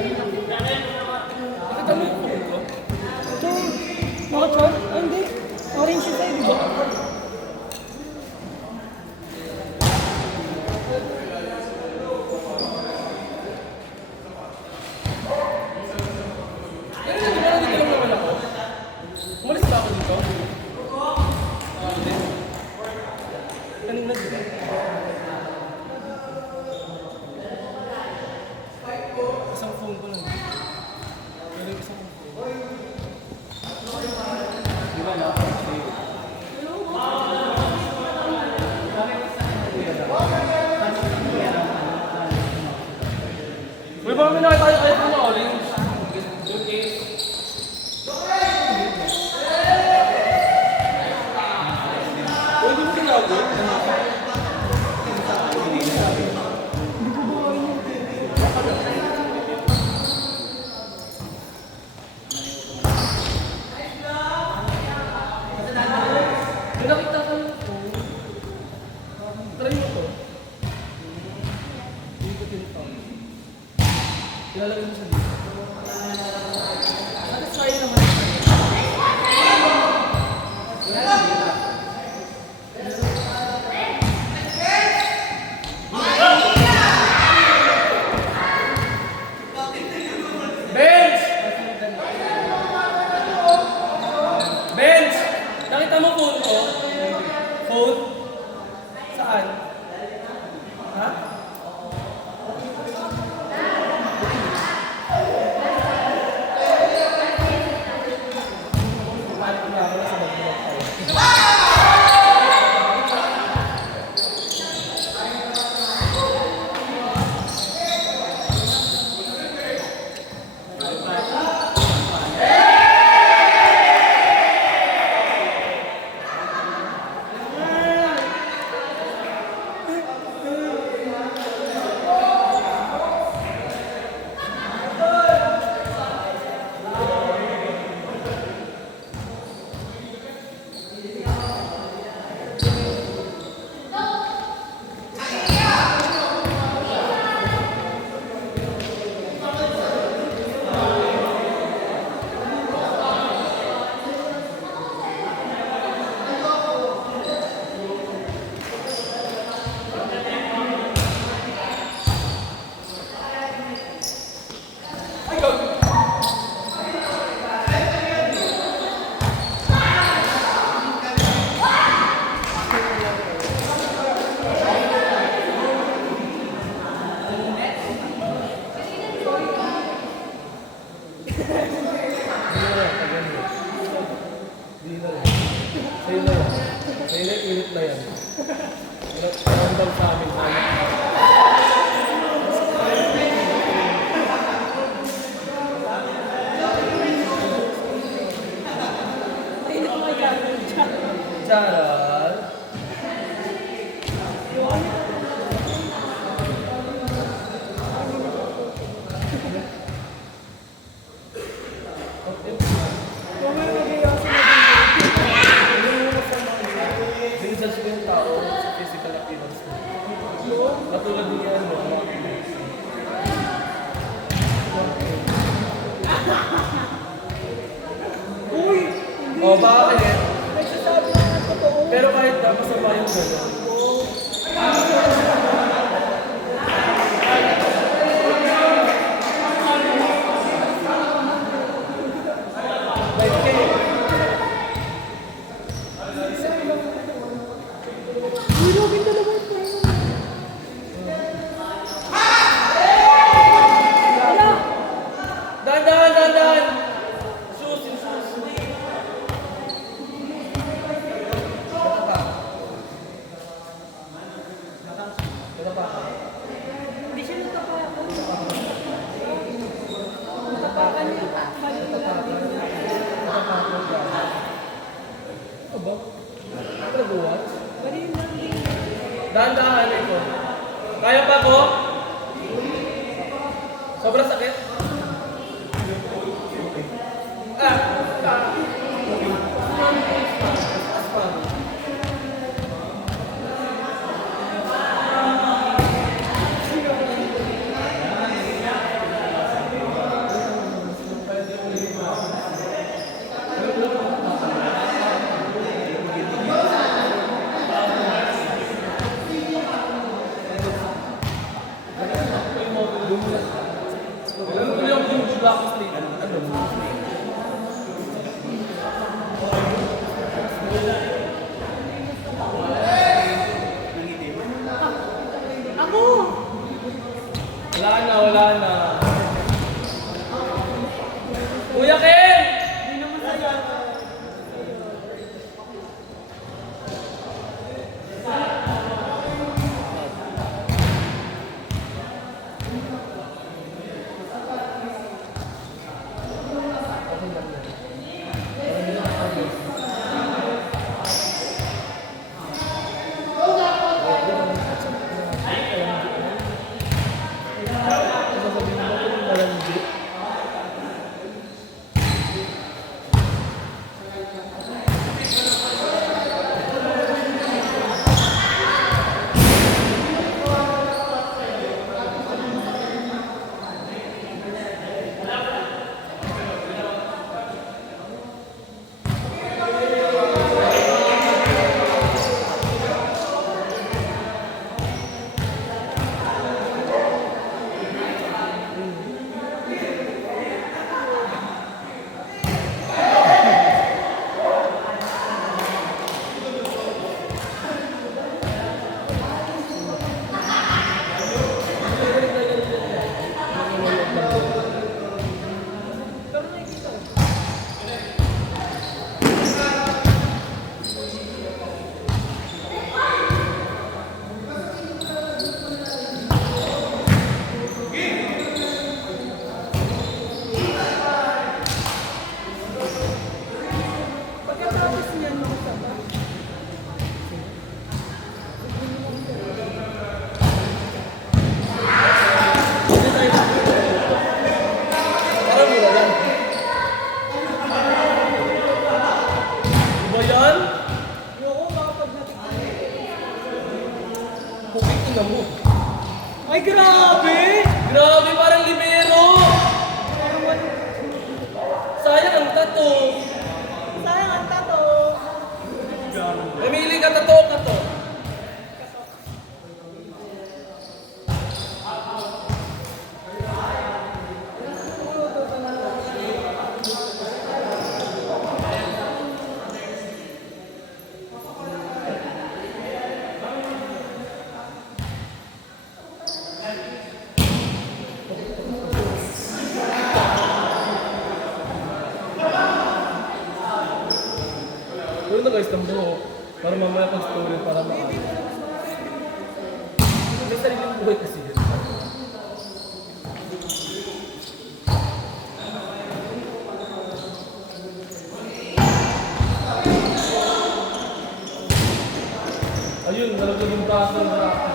Nakita mo yung phone ko? Ito, nakachar? Ah, hindi. Orange siya tayo, di ba? Umalis ba ako dito? Hindi. Kanina di ba? Isang phone ko lang. Pero yung isang phone. Di ba na? Uy, baka may nakita kayo po na orange. Okay. Uy, di mo sinabi? May nakita ka yung phone. Try mo to. Hindi ko tinito. Ilalagay mo sa dito. Satisfy naman. Bench! Bench! Nakita mo phone ko? Phone? Saan? Ha? Init na yan. Ramdam sa amin. Charal. Minsan sila yung tao sa physical appearance mo. Katulad niya, no? Uy! O, bakit? Nagsasabi na ng totoo. Pero kahit na, masama yung gano'n. Dahan! Sus! Hindi siya natapakan. Natapakan niya. Ano ba? Nagawa? Dahan ito. Kaya pa ko? Sobrang sakit? Black Slate. Ano? Ako! Wala na. Kuya Ken! Hindi na masaya. Pagkatapos niyan, makasama. Parang mura lang. Diba yan? Oo, baka pag natin. Pukit na mo. Ay, grabe! Grabe, parang libero! Sayang ang tato. Sayang ang tato. Mamili ka tato ka to. Puro na guys ng buho. Para mamaya pag story para ma... May sariling buhay kasi yun. Ayun, nalaglag yung braso ng Rocky.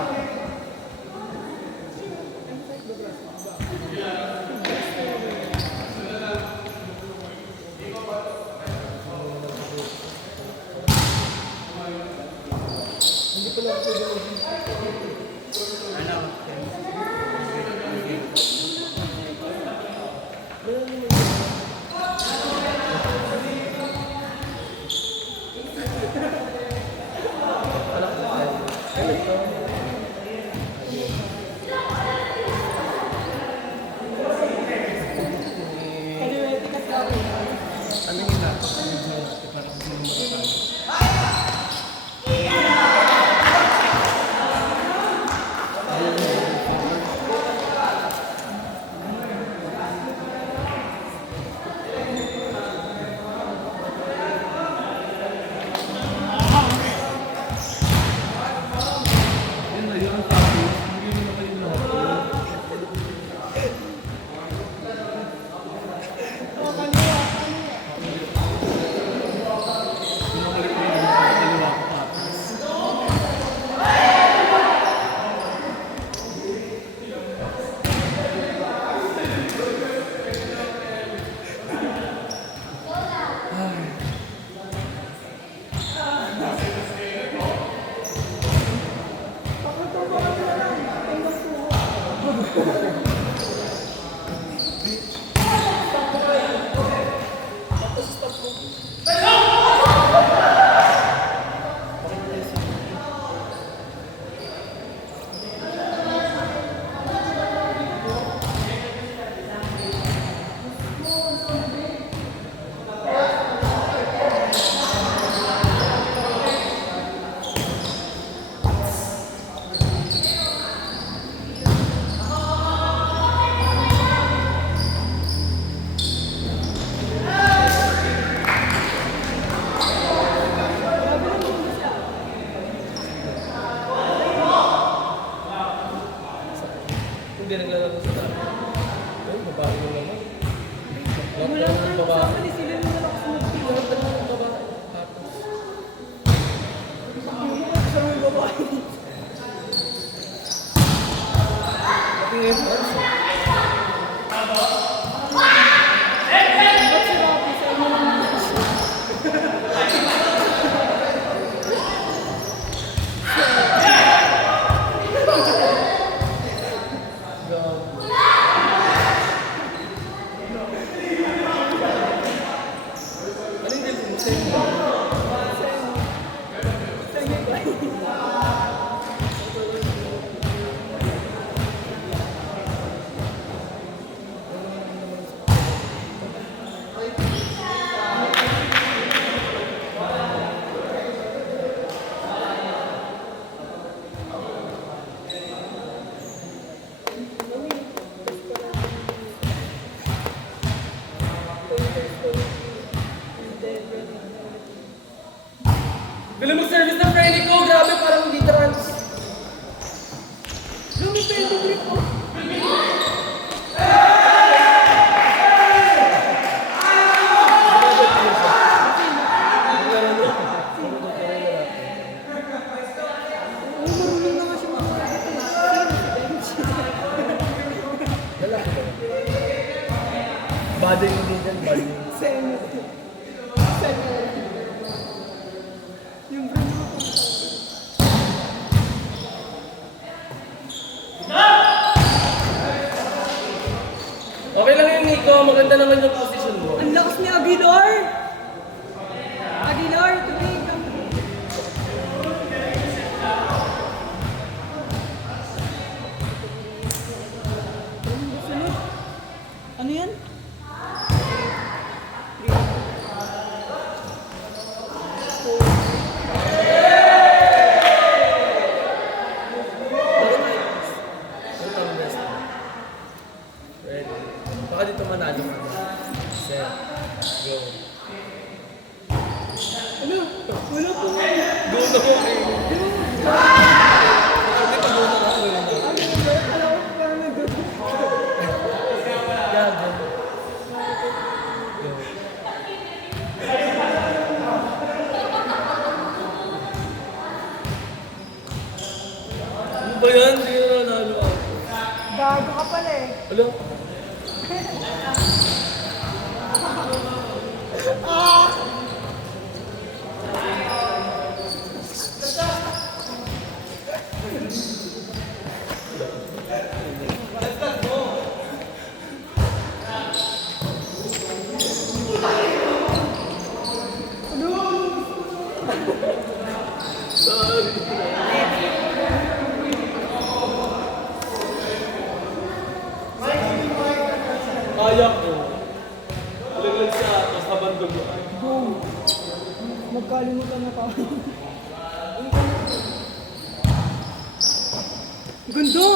Kaliwete ka sa akin. Ano yung laptop? Para kasi yung mga Wala nga yung sa akin, sila yung nalakas mo. Lahat naman ng babae. Tapos, Sa mga babae. pati ngayon, Mars. Ba't si Rocky sa inyo lang naman siya? Ano yung girlfriend mo? Sa'yo ba? Sa inyo ba? Galing mag-service ng friend ko. Grabe, parang hindi trans. Lumi pedigree po. Oo, marunong na nga siya mag-aral. Lalaki ba? Bado yung hindi dyan, bado yung... Senyo. Senyo. Yung brand ako. Okay lang yun, Nico. Maganda naman yung position mo. Ang lakas ni Aguilar! Aguilar, tuloy ka. Sunod. Ano yan? Ready? Baka dito manalo ka na. Set. Go. Ano? Wala po nga. Go na ko eh. Hindi pa go na ako eh. Alam ko parang nag-go. Yeah, go. Go. Ano ba yan? Hindi na nanalo ako. Bago ka pala eh. Alam? Kaya ko. Laglag sa atos, habandog mo. Boom. Magkalimutan na pa. Ganda!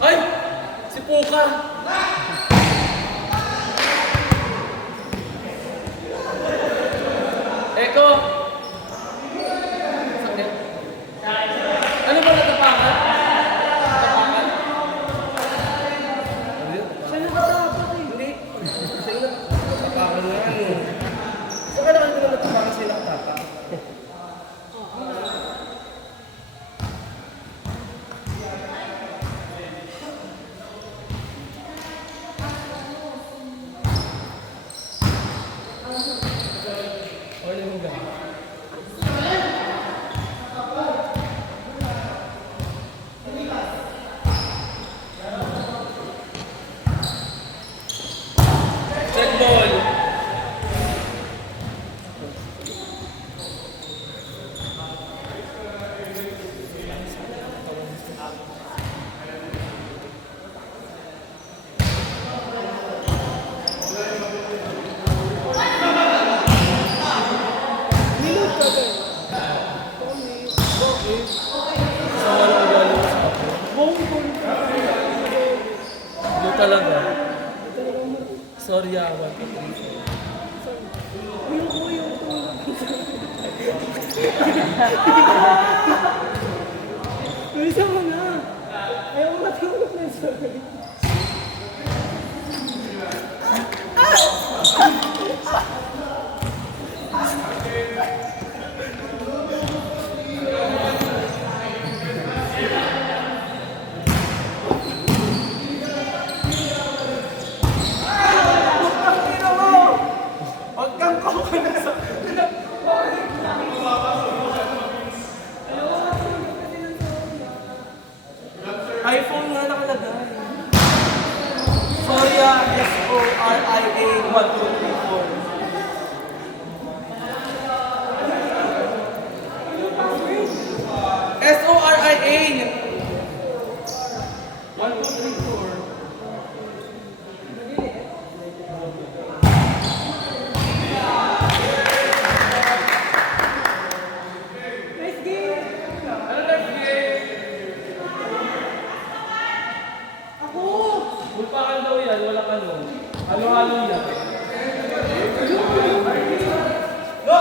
Ay! Si Puka! Eko! Sakit. Ano ba natapakan? Natapakan? Ano yun? Siya nakatapak eh. Hindi. Sila natapakan na yan eh. Saka nakita na natapakan sila natapakan. Okay lang mo ba? Check ball. Nilod ka ba? Bakit? Sama lang galing sa ako. Boom, boom. Hindi talaga. Sorry, Awan. Yung ko yung tulog. Bisa mo na. Huwag kang kukunin sa... iPhone nga nakalagay. Soria S-O-R-I-A 1234. S-O-R-I-A 1234. Nice game! Ano next game? Ako! Ulpakan daw yan, walang ano. Halo-halo yan.